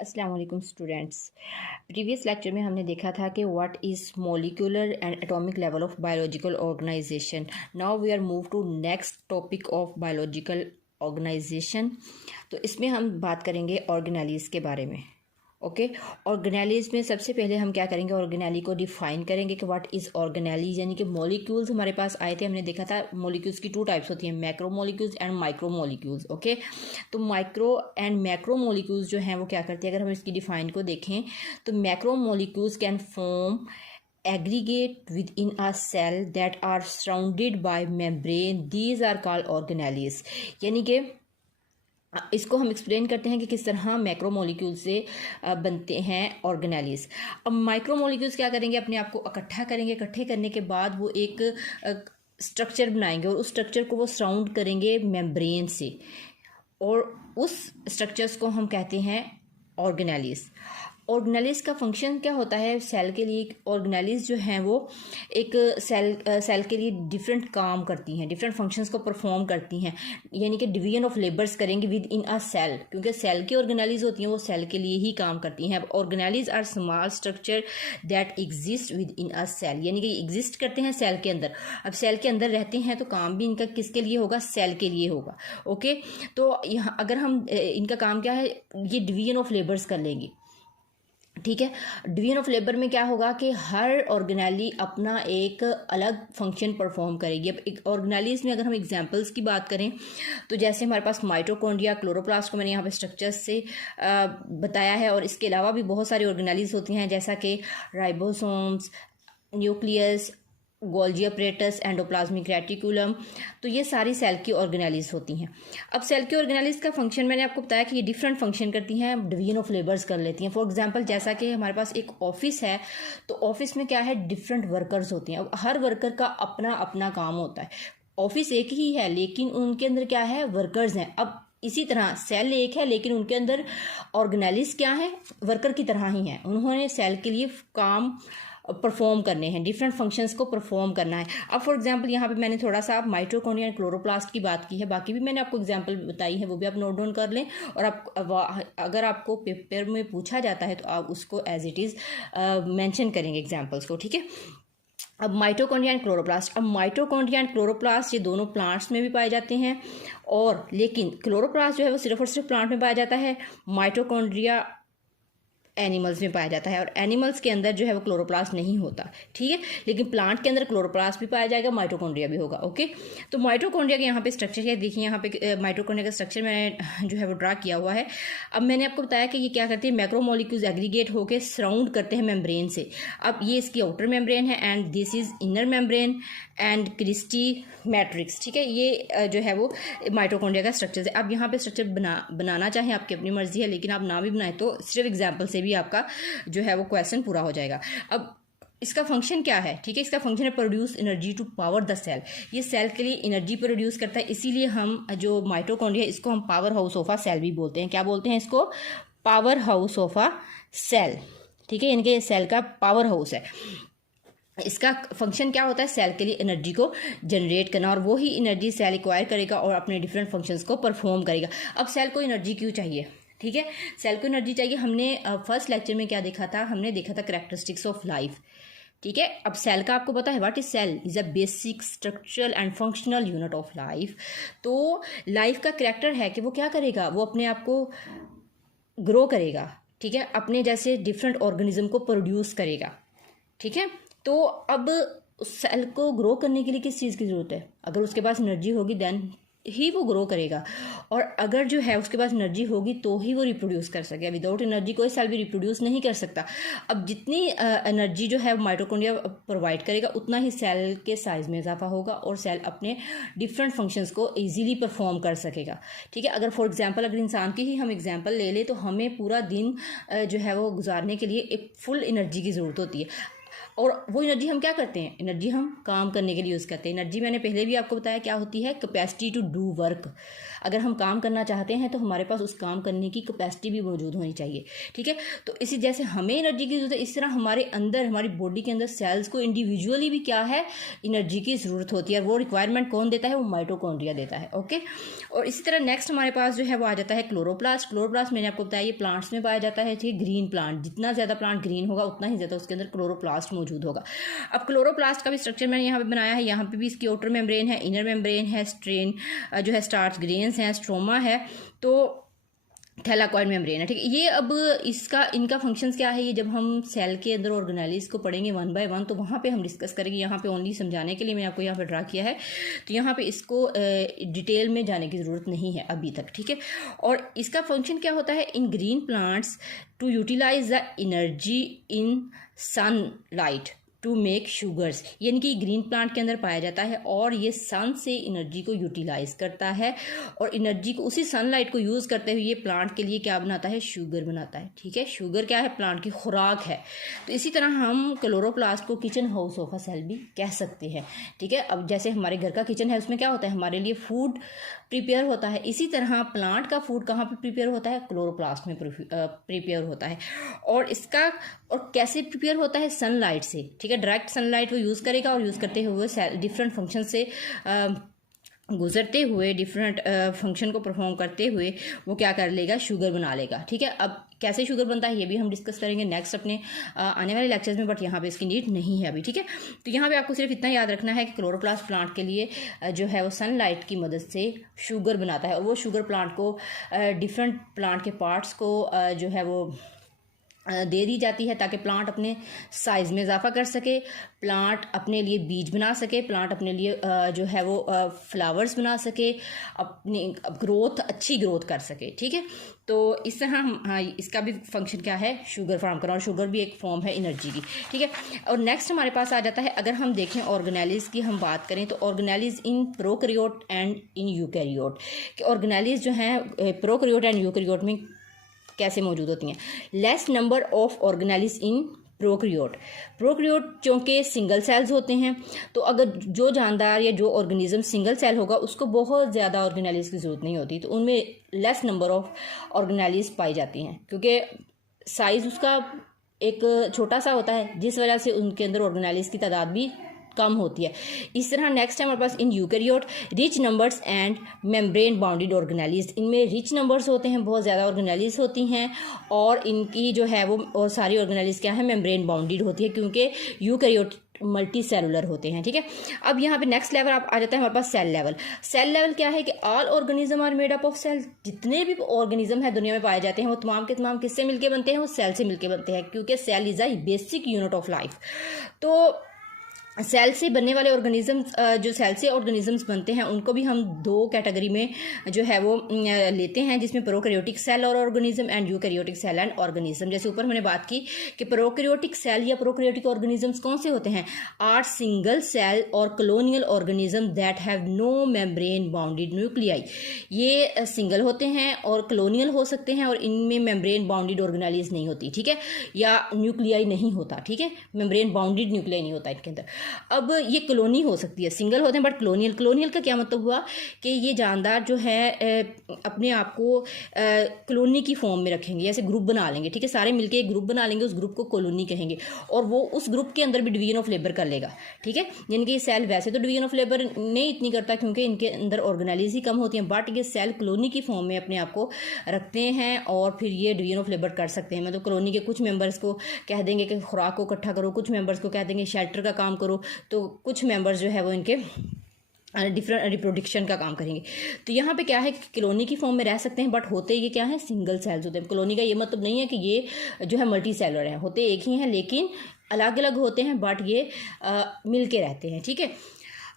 अस्सलाम वालेकुम students. Previous lecture में हमने देखा था कि what is molecular and atomic level of biological organisation. Now we are move to next topic of biological organisation. तो इसमें हम बात करेंगे ऑर्गेनेलीज के बारे में। ओके, ऑर्गेनेलीज में सबसे पहले हम क्या करेंगे, ऑर्गेनेली को डिफाइन करेंगे कि व्हाट इज़ ऑर्गेनेलीज, यानी कि मॉलिक्यूल्स हमारे पास आए थे। हमने देखा था मॉलिक्यूल्स की टू टाइप्स होती हैं, macro molecules and micro molecules. Okay, तो माइक्रो एंड मैक्रो मॉलिक्यूल्स जो हैं वो क्या करते हैं, अगर हम इसकी डिफाइन को देखें तो macro molecules can form aggregate within a cell that are surrounded by membrane. These are called organelles. यानी कि इसको हम एक्सप्लेन करते हैं कि किस तरह मैक्रो मॉलिक्यूल से बनते हैं ऑर्गेनेलीज। अब माइक्रो मॉलिक्यूल्स क्या करेंगे, अपने आप को इकट्ठा करेंगे। इकट्ठे करने के बाद वो एक स्ट्रक्चर बनाएंगे और उस स्ट्रक्चर को वो सराउंड करेंगे मेम्ब्रेन से, और उस स्ट्रक्चर्स को हम कहते हैं ऑर्गेनेलीज। ऑर्गेनेलीज का फंक्शन क्या होता है सेल के लिए? ऑर्गेनेलीज जो हैं वो एक सेल के लिए डिफरेंट काम करती हैं, डिफरेंट फंक्शंस को परफॉर्म करती हैं, यानी कि डिवीजन ऑफ लेबर्स करेंगे विद इन अ सेल, क्योंकि सेल की ऑर्गेनेलीज होती हैं वो सेल के लिए ही काम करती हैं। अब organelles are small structure that exist within a cell, यानी कि एग्जिस्ट करते हैं सेल के अंदर। अब सेल के अंदर रहते हैं तो काम भी इनका किसके लिए होगा? सेल के लिए होगा। ओके, तो यहाँ अगर हम इनका काम क्या है, ये डिवीजन ऑफ लेबर्स कर लेंगे। ठीक है, डिवीजन ऑफ लेबर में क्या होगा कि हर ऑर्गेनेली अपना एक अलग फंक्शन परफॉर्म करेगी। अब एक ऑर्गेनेलीज में अगर हम एग्जांपल्स की बात करें तो जैसे हमारे पास माइटोकॉन्ड्रिया, क्लोरोप्लास्ट को मैंने यहाँ पे स्ट्रक्चर्स से बताया है, और इसके अलावा भी बहुत सारी ऑर्गेनेलीज होती हैं जैसा कि ribosomes, nucleus, Golgi apparatus, endoplasmic reticulum. तो ये सारी सेल की ऑर्गेनेलीज होती हैं। अब सेल की ऑर्गेनेलीज का फंक्शन मैंने आपको बताया कि ये डिफरेंट फंक्शन करती हैं, डिवीजन ऑफ लेबर्स कर लेती हैं। फॉर एग्जांपल जैसा कि हमारे पास एक ऑफिस है, तो ऑफिस में क्या है, डिफरेंट वर्कर्स होती हैं। अब हर वर्कर का अपना अपना काम होता है। ऑफिस एक ही है लेकिन उनके अंदर क्या है, वर्कर्स हैं। अब इसी तरह सेल एक है लेकिन उनके अंदर ऑर्गेनेलीज क्या है, वर्कर की तरह ही हैं। उन्होंने सेल के लिए काम परफॉर्म करने हैं, डिफरेंट फंक्शंस को परफॉर्म करना है। अब फॉर एग्जांपल यहाँ पे मैंने थोड़ा सा माइटोकॉन्ड्रिया एंड क्लोरोप्लास्ट की बात की है, बाकी भी मैंने आपको एग्जांपल बताई है, वो भी आप नोट डाउन कर लें। और आप अगर आपको पेपर में पूछा जाता है तो आप उसको एज इट इज़ मेंशन करेंगे एग्जांपल्स को। ठीक है, अब माइटोकॉन्ड्रिया एंड क्लोरोप्लास्ट। अब माइटोकॉन्ड्रिया एंड क्लोरोप्लास्ट ये दोनों प्लांट्स में भी पाए जाते हैं, और लेकिन क्लोरोप्लास्ट जो है वो सिर्फ और सिर्फ प्लांट में पाया जाता है, माइटोकॉन्ड्रिया एनिमल्स में पाया जाता है। और एनिमल्स के अंदर जो है वो क्लोरोप्लास्ट नहीं होता। ठीक है, लेकिन प्लांट के अंदर क्लोरोप्लास्ट भी पाया जाएगा, माइटोकॉन्ड्रिया भी होगा। ओके, तो माइटोकॉन्ड्रिया के यहाँ पे स्ट्रक्चर है, देखिए यहाँ पे माइटोकॉन्ड्रिया का स्ट्रक्चर मैंने जो है वो ड्रा किया हुआ है। अब मैंने आपको बताया कि ये क्या करते हैं, मैक्रो मॉलिक्यूल्स एग्रीगेट होकर सराउंड करते हैं मेम्ब्रेन से। अब ये इसकी आउटर मेम्ब्रेन है and this is inner membrane and cristae matrix. ठीक है, ये जो है वो माइटोकॉन्ड्रिया का स्ट्रक्चर है। अब यहाँ पे स्ट्रक्चर बनाना चाहें आपकी अपनी मर्जी है, लेकिन आप ना भी बनाए तो सिर्फ एग्जाम्पल से भी आपका जो है वो क्वेश्चन पूरा हो जाएगा। अब इसका फंक्शन क्या है? ठीक है, इसका फंक्शन है produce energy to power the cell. ये सेल के लिए एनर्जी प्रोड्यूस करता है, इसीलिए हम जो माइटोकॉन्ड्रिया इसको हम powerhouse of a cell भी बोलते हैं। क्या बोलते हैं इसको? Powerhouse of a cell. ठीक है, इनके सेल का पावर हाउस है। इसका फंक्शन क्या होता है? सेल के लिए एनर्जी को जनरेट करना, और वो ही एनर्जी सेल एक्वायर करेगा और अपने डिफरेंट फंक्शंस को परफॉर्म करेगा। अब सेल को एनर्जी क्यों चाहिए? ठीक है, सेल को एनर्जी चाहिए। हमने फर्स्ट लेक्चर में क्या देखा था? हमने देखा था कैरेक्टरिस्टिक्स ऑफ लाइफ। ठीक है, अब सेल का आपको पता है what is cell? Is a basic structural and functional unit of life. तो लाइफ का कैरेक्टर है कि वो क्या करेगा, वो अपने आप को ग्रो करेगा। ठीक है, अपने जैसे डिफरेंट ऑर्गेनिज्म को प्रोड्यूस करेगा। ठीक है, तो अब सेल को ग्रो करने के लिए किस चीज़ की ज़रूरत है? अगर उसके पास एनर्जी होगी देन ही वो ग्रो करेगा, और अगर जो है उसके पास एनर्जी होगी तो ही वो रिप्रोड्यूस कर सकेगा। विदाउट एनर्जी कोई सेल भी रिप्रोड्यूस नहीं कर सकता। अब जितनी एनर्जी जो है माइटोकॉन्ड्रिया प्रोवाइड करेगा उतना ही सेल के साइज में इजाफा होगा और सेल अपने डिफरेंट फंक्शंस को ईजिली परफॉर्म कर सकेगा। ठीक है, अगर फॉर एग्जांपल अगर इंसान की ही हम एग्जांपल ले लें तो हमें पूरा दिन जो है वो गुजारने के लिए एक फुल एनर्जी की ज़रूरत होती है। और वो एनर्जी हम क्या करते हैं, एनर्जी हम काम करने के लिए यूज़ करते हैं। एनर्जी मैंने पहले भी आपको बताया क्या होती है, कैपेसिटी टू डू वर्क। अगर हम काम करना चाहते हैं तो हमारे पास उस काम करने की कैपेसिटी भी मौजूद होनी चाहिए, ठीक है। तो इसी जैसे हमें एनर्जी की जरूरत है, इस तरह हमारे अंदर, हमारी बॉडी के अंदर सेल्स को इंडिविजुअली भी क्या है, एनर्जी की ज़रूरत होती है। और वो रिक्वायरमेंट कौन देता है, वो माइटोकॉन्ड्रिया देता है, ओके। और इसी तरह नेक्स्ट हमारे पास जो है वो आ जाता है क्लोरोप्लास्ट। क्लोरोप्लास्ट मैंने आपको बताया ये प्लांट्स में पाया जाता है, ठीक है। ग्रीन प्लांट, जितना ज़्यादा प्लांट ग्रीन होगा उतना ही ज़्यादा उसके अंदर क्लोरोप्लास्ट मौजूद होगा। अब क्लोरोप्लास्ट का भी स्ट्रक्चर मैंने यहाँ पे बनाया है। यहाँ पे भी इसकी आउटर मेम्ब्रेन है, इनर मेम्ब्रेन है, स्ट्रेन जो है स्टार्च ग्रेन्स हैं, स्ट्रोमा है, तो थैलाकॉइड मेम्ब्रेन है, ठीक है। ये अब इनका फंक्शंस क्या है, ये जब हम सेल के अंदर ऑर्गेनेलिस को पढ़ेंगे वन बाय वन तो वहाँ पे हम डिस्कस करेंगे। यहाँ पे ओनली समझाने के लिए मैंने आपको यहाँ पे ड्रा किया है, तो यहाँ पे इसको डिटेल में जाने की ज़रूरत नहीं है अभी तक, ठीक है। और इसका फंक्शन क्या होता है, in green plants to utilise the energy in sunlight to make sugars, यानी कि ग्रीन प्लांट के अंदर पाया जाता है और ये सन से एनर्जी को यूटिलाइज करता है और एनर्जी को, उसी सनलाइट को यूज़ करते हुए ये प्लांट के लिए क्या बनाता है, शुगर बनाता है, ठीक है। शुगर क्या है, प्लांट की खुराक है। तो इसी तरह हम क्लोरोप्लास्ट को kitchen house of a cell भी कह सकते हैं, ठीक है। अब जैसे हमारे घर का किचन है, उसमें क्या होता है, हमारे लिए फूड प्रिपेयर होता है, इसी तरह प्लांट का फूड कहाँ पे प्रिपेयर होता है, क्लोरोप्लास्ट में प्रिपेयर होता है। और इसका और कैसे प्रिपेयर होता है, सनलाइट से, ठीक है। डायरेक्ट सनलाइट वो यूज़ करेगा और यूज़ करते हुए डिफरेंट फंक्शन से गुजरते हुए, डिफरेंट फंक्शन को परफॉर्म करते हुए वो क्या कर लेगा, शुगर बना लेगा, ठीक है। अब कैसे शुगर बनता है ये भी हम डिस्कस करेंगे नेक्स्ट अपने आने वाले लेक्चर्स में, बट यहाँ पे इसकी नीड नहीं है अभी, ठीक है। तो यहाँ पे आपको सिर्फ इतना याद रखना है कि क्लोरोप्लास्ट प्लांट के लिए जो है वो सनलाइट की मदद से शुगर बनाता है और वो शुगर प्लांट को डिफरेंट प्लांट के पार्ट्स को जो है वो दे दी जाती है ताकि प्लांट अपने साइज़ में इजाफा कर सके, प्लांट अपने लिए बीज बना सके, प्लांट अपने लिए जो है वो फ्लावर्स बना सके, अपनी ग्रोथ, अच्छी ग्रोथ कर सके, ठीक है। तो इस तरह हम, हाँ, इसका भी फंक्शन क्या है, शुगर फॉर्म करना, और शुगर भी एक फॉर्म है एनर्जी की, ठीक है। और नेक्स्ट हमारे पास आ जाता है, अगर हम देखें ऑर्गेनेलिज की हम बात करें तो organelles in prokaryote and in eukaryote, कि ऑर्गेनेलिज जो हैं प्रोकैरियोट एंड यूकैरियोट में कैसे मौजूद होती हैं। Less number of organelles in prokaryote चूँकि सिंगल सेल्स होते हैं, तो अगर जो जानदार या जो ऑर्गेनिज्म सिंगल सेल होगा उसको बहुत ज़्यादा ऑर्गेनेलिज की ज़रूरत नहीं होती, तो उनमें लेस नंबर ऑफ ऑर्गेनेलिज पाई जाती हैं क्योंकि साइज़ उसका एक छोटा सा होता है, जिस वजह से उनके अंदर ऑर्गेनेलिज की तादाद भी कम होती है। इस तरह नेक्स्ट है हमारे पास in eukaryote rich numbers and membrane bounded organelles, इनमें रिच नंबर्स होते हैं, बहुत ज़्यादा ऑर्गेनेलिज होती हैं और इनकी जो है वो और सारी ऑर्गेनेलिज क्या है, मेम्ब्रेन बाउंडेड होती है क्योंकि यूकैरियोट मल्टी सेलुलर होते हैं, ठीक है। अब यहाँ पे नेक्स्ट लेवल आप आ जाता है हमारे पास सेल लेवल। सेल लेवल क्या है कि all organism are made up of cell, जितने भी ऑर्गेनिज्म है दुनिया में पाए जाते हैं वो तमाम के तमाम किससे मिलके बनते हैं, वो सेल से मिलके बनते हैं क्योंकि cell is a basic unit of life. तो सेल से बनने वाले ऑर्गेनिजम्स, जो सेल से ऑर्गेनिजम्स बनते हैं उनको भी हम दो कैटेगरी में जो है वो लेते हैं, जिसमें प्रोकैरियोटिक सेल और organism and eukaryotic cell and organism. जैसे ऊपर मैंने बात की कि प्रोकैरियोटिक सेल या प्रोकैरियोटिक ऑर्गेनिजम्स कौन से होते हैं, आर सिंगल सेल और colonial organism that have no membrane bounded nuclei. ये सिंगल होते हैं और कॉलोनियल हो सकते हैं और इनमें मेम्ब्रेन बाउंडेड ऑर्गेनेलिज नहीं होती, ठीक है, या न्यूक्लियाई नहीं होता, ठीक है, मेम्ब्रेन बाउंडेड न्यूक्लियाई नहीं होता इनके अंदर। अब ये कॉलोनी हो सकती है, सिंगल होते हैं बट कॉलोनियल का क्या मतलब हुआ कि ये जानदार जो है अपने आप को कॉलोनी की फॉर्म में रखेंगे, जैसे ग्रुप बना लेंगे, ठीक है, सारे मिलके एक ग्रुप बना लेंगे, उस ग्रुप को कॉलोनी कहेंगे और वो उस ग्रुप के अंदर भी डिवीजन ऑफ लेबर कर लेगा, ठीक है। यानी कि सेल वैसे तो डिवीजन ऑफ लेबर नहीं इतनी करता क्योंकि इनके अंदर ऑर्गेनेलिज ही कम होती हैं, बट ये सेल कॉलोनी की फॉर्म में अपने आप को रखते हैं और फिर ये डिवीजन ऑफ लेबर कर सकते हैं। मतलब कॉलोनी के कुछ मेंबर्स को कह देंगे कि खुराक को इकट्ठा करो, कुछ मेंबर्स को कह देंगे शेल्टर का काम करो, तो कुछ मेंबर्स जो है वो इनके डिफरेंट रिप्रोडक्शन का काम करेंगे। तो यहाँ पे क्या है कि कॉलोनी की फॉर्म में रह सकते हैं बट होते ये क्या है, सिंगल सेल्स होते हैं। कॉलोनी का ये मतलब नहीं है कि ये जो है मल्टी सेलुलर है, होते एक ही हैं लेकिन अलग अलग होते हैं बट ये मिल के रहते हैं, ठीक है।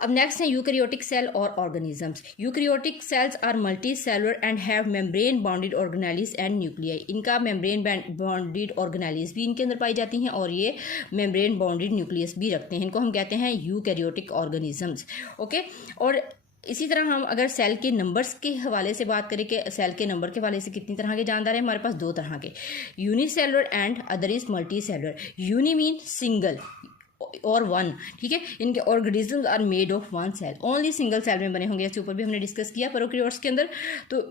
अब नेक्स्ट है यूकैरियोटिक सेल और organisms. Eukaryotic cells are multi cellular and have membrane bounded organelles and nuclei. इनका मेम्ब्रेन बाउंडेड ऑर्गेनेलिज भी इनके अंदर पाई जाती हैं और ये मेम्ब्रेन बाउंडेड न्यूक्लियस भी रखते हैं। इनको हम कहते हैं यूकैरियोटिक ऑर्गेनिजम्स, ओके। और इसी तरह हम अगर सेल के नंबर्स के हवाले से बात करें कि सेल के नंबर के हवाले से कितनी तरह के जानदार हैं, हमारे पास दो तरह के, unicellular and other is multi cellular. Uni mean single और वन, ठीक है। इनके organisms are made of one cell, only single cell में बने होंगे, इसके ऊपर भी हमने डिस्कस किया प्रोकैरियोट्स के अंदर। तो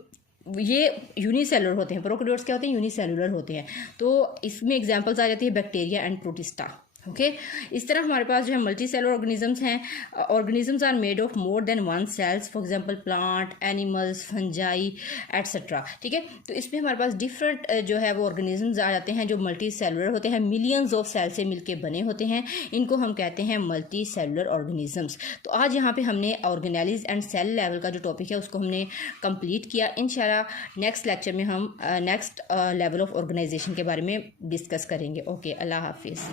ये यूनिसेलुलर होते हैं, प्रोकैरियोट्स क्या होते हैं, यूनिसेलुलर होते हैं। तो इसमें एग्जांपल्स आ जाती है बैक्टीरिया एंड प्रोटिस्टा, ओके। इस तरह हमारे पास जो है मल्टी सेलुलर ऑर्गेनिजम्स हैं। Organisms are made of more than one cells, for example plant, animals, fungi etcetera, ठीक है। तो इसमें हमारे पास डिफरेंट जो है वो ऑर्गेनिजम्स आ जाते हैं जो मल्टी सेलुलर होते हैं, मिलियंस ऑफ सेल से मिलके बने होते हैं, इनको हम कहते हैं मल्टी सेलुलर ऑर्गेनिजम्स। तो आज यहाँ पे हमने ऑर्गेनेलिज एंड सेल लेवल का जो टॉपिक है उसको हमने कंप्लीट किया। इंशाल्लाह नेक्स्ट लेक्चर में हम नेक्स्ट लेवल ऑफ ऑर्गेनाइजेशन के बारे में डिस्कस करेंगे। ओके, अल्लाह हाफिज़।